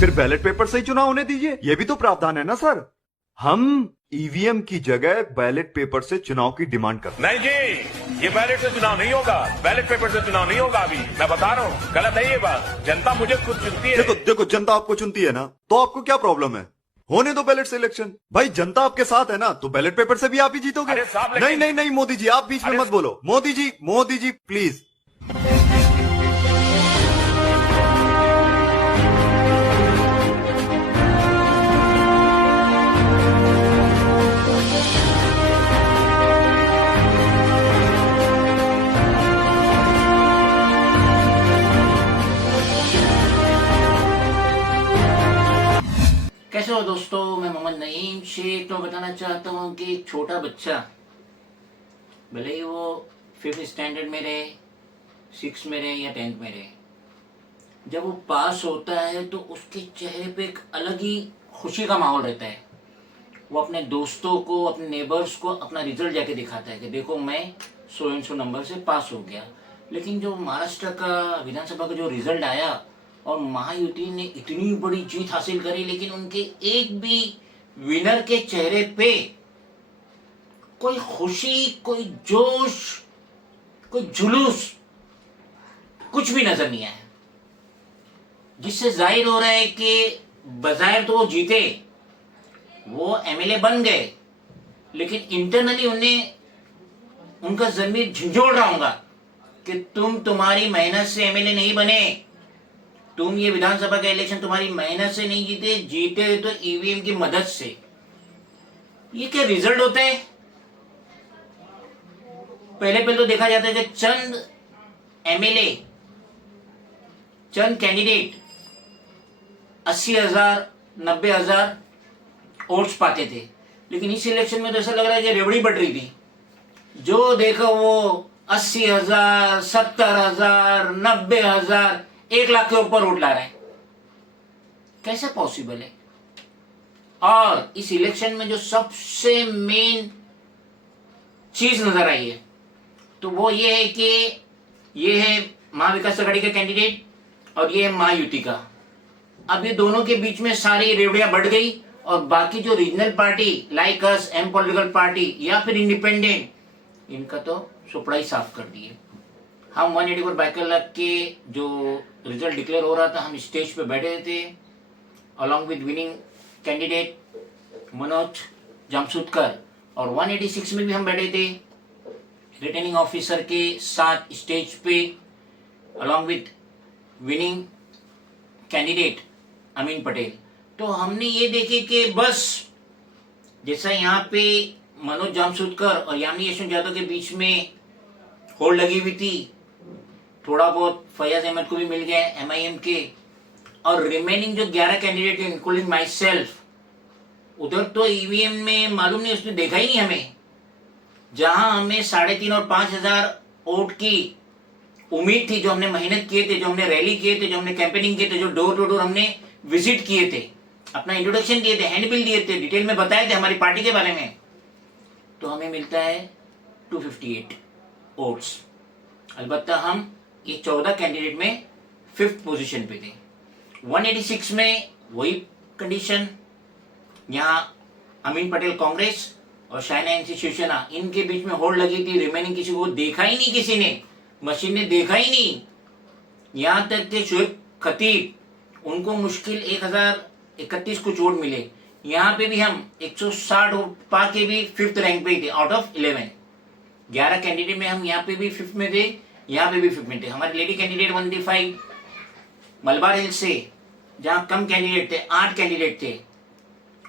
फिर ballot paper से ही चुनाव होने दीजिए, ये भी तो प्रावधान है ना सर। हम ईवीएम की जगह बैलेट पेपर से चुनाव की डिमांड करते हैं। नहीं जी, ये बैलेट से चुनाव नहीं होगा, बैलेट पेपर से चुनाव नहीं होगा। अभी मैं बता रहा हूँ, गलत है ये बात। जनता मुझे खुद चुनती है। देखो देखो, जनता आपको चुनती है ना, तो आपको क्या प्रॉब्लम है? होने दो बैलेट से इलेक्शन। भाई जनता आपके साथ है ना, तो बैलेट पेपर से भी आप ही जीतोगे। अरे साहब, नहीं नहीं नहीं मोदी जी, आप बीच में मत बोलो। मोदी जी प्लीज। कैसे हो दोस्तों, मैं मोहम्मद नईम शेख। तो बताना चाहता हूँ कि एक छोटा बच्चा, भले ही वो 5th स्टैंडर्ड में रहे, 6 में रहे या 10th में रहे, जब वो पास होता है तो उसके चेहरे पे एक अलग ही खुशी का माहौल रहता है। वो अपने दोस्तों को, अपने नेबर्स को अपना रिजल्ट जाके दिखाता है कि देखो मैं सो एंड सो नंबर से पास हो गया। लेकिन जो महाराष्ट्र का विधानसभा का जो रिजल्ट आया और महायुति ने इतनी बड़ी जीत हासिल करी, लेकिन उनके एक भी विनर के चेहरे पे कोई खुशी, कोई जोश, कोई जुलूस कुछ भी नजर नहीं आया। जिससे जाहिर हो रहा है कि बजाय तो वो जीते, वो एमएलए बन गए, लेकिन इंटरनली उन्हें उनका जमीर झंझोड़ रहा होगा कि तुम्हारी मेहनत से एमएलए नहीं बने, तुम ये विधानसभा का इलेक्शन तुम्हारी मेहनत से नहीं जीते तो ईवीएम की मदद से। ये क्या रिजल्ट होता है? पहले तो देखा जाता है कि चंद एमएलए, चंद कैंडिडेट 80,000 90,000 वोट्स पाते थे, लेकिन इस इलेक्शन में तो ऐसा लग रहा है कि रेवड़ी बढ़ रही थी। जो देखो वो 80,000 70,000 90,000 1 लाख के ऊपर वोट ला रहे हैं। कैसे पॉसिबल है? और इस इलेक्शन में जो सबसे मेन चीज नजर आई है तो वो ये है कि ये है महाविकास आघाड़ी का कैंडिडेट और ये है महायुति का। अब ये दोनों के बीच में सारी रेवड़ियां बढ़ गई और बाकी जो रीजनल पार्टी लाइक अस, एम पॉलिटिकल पार्टी या फिर इंडिपेंडेंट, इनका तो सुपड़ा ही साफ कर दिए। हम 184 बाइकर लाख के जो रिजल्ट डिक्लेयर हो रहा था, हम स्टेज पे बैठे थे along with winning candidate Manoj Jamsutkar, और 186 में भी हम बैठे थे रिटर्निंग ऑफिसर के साथ स्टेज पे along with winning candidate Amin Patel. तो हमने ये देखे कि बस जैसा यहाँ पे मनोज जामशूदकर और यामिनी यशवंत यादव के बीच में होड़ लगी हुई थी, थोड़ा बहुत फैयाज अहमद को भी मिल गया एमआईएम के, और रिमेनिंग जो 11 कैंडिडेट हैं इंक्लूडिंग माई सेल्फ, उधर तो ईवीएम में मालूम नहीं, उसने देखा ही नहीं हमें। जहां हमें 3,500 और 5,000 वोट की उम्मीद थी, जो हमने मेहनत किए थे, जो हमने रैली किए थे, जो हमने कैंपेनिंग किए थे, जो डोर टू डोर हमने विजिट किए थे, अपना इंट्रोडक्शन दिए थे, हैंडबिल दिए थे, डिटेल में बताए थे हमारी पार्टी के बारे में, तो हमें मिलता है 258 वोट्स। अलबत्ता हम ये 14 कैंडिडेट में 5th पोजीशन पे थे। 186 में वही कंडीशन, यहाँ अमीन पटेल कांग्रेस और शाइना एनसी शिवसेना, इनके बीच में होड़ लगी थी। रिमेनिंग किसी को देखा ही नहीं, किसी ने, मशीन ने देखा ही नहीं। यहाँ तक कि शोएब खतीब, उनको मुश्किल 1031 कुछ वोट मिले। यहाँ पे भी हम 160 वोट पा के भी 5th रैंक पे ही थे आउट ऑफ 11। 11 कैंडिडेट में हम यहाँ पे भी 5th में थे, यहाँ पे भी 5th में थे। हमारे लेडी कैंडिडेट 135 मलबार हिल से, जहाँ कम कैंडिडेट थे, 8 कैंडिडेट थे,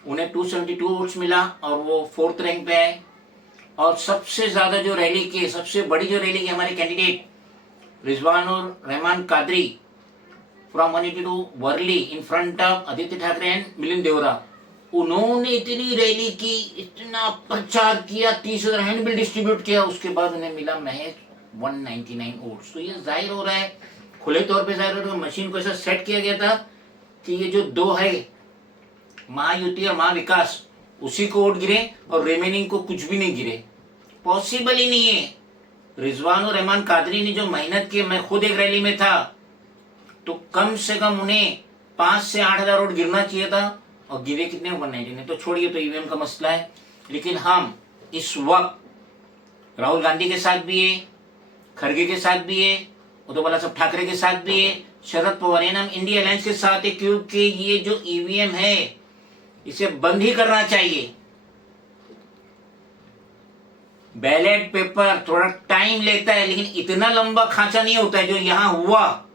उन्हें 272 वोट्स मिला और वो 4th रैंक पे आए। और सबसे ज्यादा जो रैली की, सबसे बड़ी जो रैली की, हमारे कैंडिडेट रिजवान और Rahman Qadri from 182 Worli in front of Aaditya Thackeray and Milind Deora, उन्होंने इतनी रैली की, इतना प्रचार किया, 30,000 हैंडबिल डिस्ट्रीब्यूट किया, उसके बाद उन्हें मिला महज 199 वोट्स। तो ये जाहिर हो रहा है, खुले तौर पे जाहिर हो रहा है, मशीन को ऐसा सेट किया गया था कि ये जो दो है महायुति और महाविकास, उसी को वोट गिरे और रिमेनिंग को कुछ भी नहीं गिरे। पॉसिबल ही नहीं है। रिजवान और रहमान कादरी ने जो मेहनत की, मैं खुद एक रैली में था, तो कम से कम उन्हें 5 से 8 हजार वोट गिरना चाहिए था, और गिरे कितने 190 ने, तो छोड़िए, तो ईवीएम का मसला है। लेकिन हम इस वक्त राहुल गांधी के साथ भी है, खड़गे के साथ भी है, उद्धव बाला साहब ठाकरे के साथ भी है, शरद पवार है ना, हम इंडिया अलायंस के साथ है, क्योंकि ये जो ईवीएम है इसे बंद ही करना चाहिए। बैलेट पेपर थोड़ा टाइम लेता है, लेकिन इतना लंबा खांचा नहीं होता है जो यहां हुआ।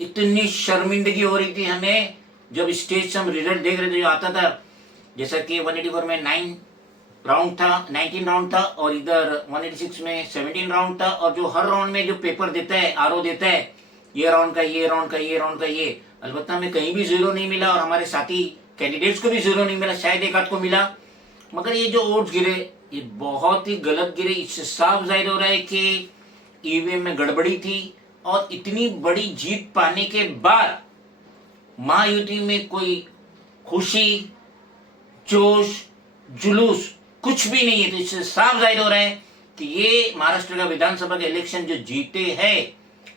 इतनी शर्मिंदगी हो रही थी हमें जब स्टेज से हम रिजल्ट देख रहे थे, जो आता था, जैसा कि 184 में 19 राउंड था, और इधर 186 में 17 राउंड था, और जो हर राउंड में जो पेपर देता है, आरओ देता है, ये राउंड का ये, राउंड का ये, राउंड का ये, अलबत्ता हमें कहीं भी जीरो नहीं मिला, और हमारे साथी कैंडिडेट्स को भी जीरो नहीं मिला, शायद एक आध को मिला। मगर ये जो वोट्स गिरे ये बहुत ही गलत गिरे। इससे साफ जाहिर हो रहा है कि ईवीएम में गड़बड़ी थी, और इतनी बड़ी जीत पाने के बाद महायुति में कोई खुशी, जोश, जुलूस कुछ भी नहीं है। तो इससे साफ जाहिर हो रहा है कि ये महाराष्ट्र का विधानसभा के इलेक्शन जो जीते हैं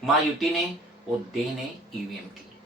महायुति ने, वो देन है ईवीएम की।